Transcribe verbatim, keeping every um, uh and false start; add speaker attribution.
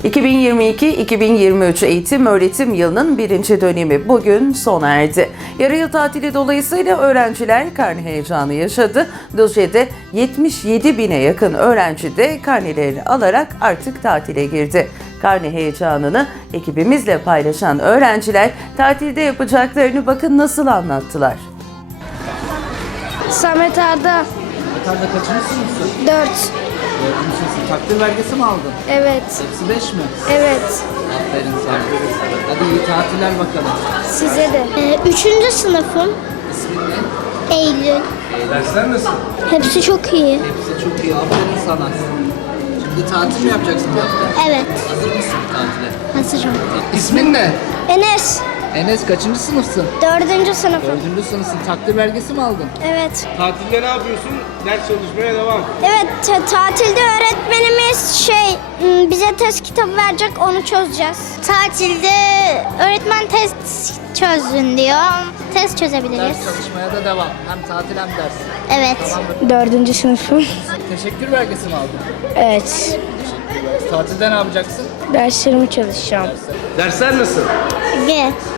Speaker 1: iki bin yirmi iki iki bin yirmi üç eğitim öğretim yılının birinci dönemi bugün sona erdi. Yarı yıl tatili dolayısıyla öğrenciler karne heyecanı yaşadı. Düzce'de yetmiş yedi bine yakın öğrenci de karnelerini alarak artık tatile girdi. Karne heyecanını ekibimizle paylaşan öğrenciler tatilde yapacaklarını bakın nasıl anlattılar.
Speaker 2: Samet Arda
Speaker 3: Yukarıda kaçıncı sınıfsın?
Speaker 2: dört.
Speaker 3: Dördüncü sınıf. Takdir belgesi mi aldın?
Speaker 2: Evet.
Speaker 3: Hepsi beş mi?
Speaker 2: Evet.
Speaker 3: Aferin sana. Hadi iyi tatiller bakalım.
Speaker 2: Size de.
Speaker 4: Ee, Üçüncü sınıfım.
Speaker 3: İsmin ne?
Speaker 4: Eylül.
Speaker 3: Dersler nasıl?
Speaker 4: Hepsi çok iyi.
Speaker 3: Hepsi çok iyi. Aferin sana. Şimdi tatil mi yapacaksın bu hafta?
Speaker 4: Evet.
Speaker 3: Hazır mısın tatile?
Speaker 4: Hazırım.
Speaker 3: İsmin ne?
Speaker 4: Enes.
Speaker 3: Enes kaçıncı sınıfsın?
Speaker 4: Dördüncü sınıfım.
Speaker 3: Dördüncü sınıfsın. Takdir belgesi mi aldın?
Speaker 4: Evet.
Speaker 5: Tatilde ne yapıyorsun? Ders çalışmaya devam.
Speaker 4: Evet, ta- tatilde öğretmenimiz şey m, bize test kitabı verecek, onu çözeceğiz. Tatilde öğretmen test çözün diyor. Test çözebiliriz.
Speaker 3: Ders çalışmaya da devam. Hem tatil hem ders.
Speaker 4: Evet.
Speaker 3: Tamam.
Speaker 2: Dördüncü sınıfım.
Speaker 3: Teşekkür belgesi mi aldın?
Speaker 2: Evet.
Speaker 3: Tatilde ne yapacaksın?
Speaker 2: Derslerimi çalışacağım.
Speaker 5: Dersler nasıl?
Speaker 4: Ve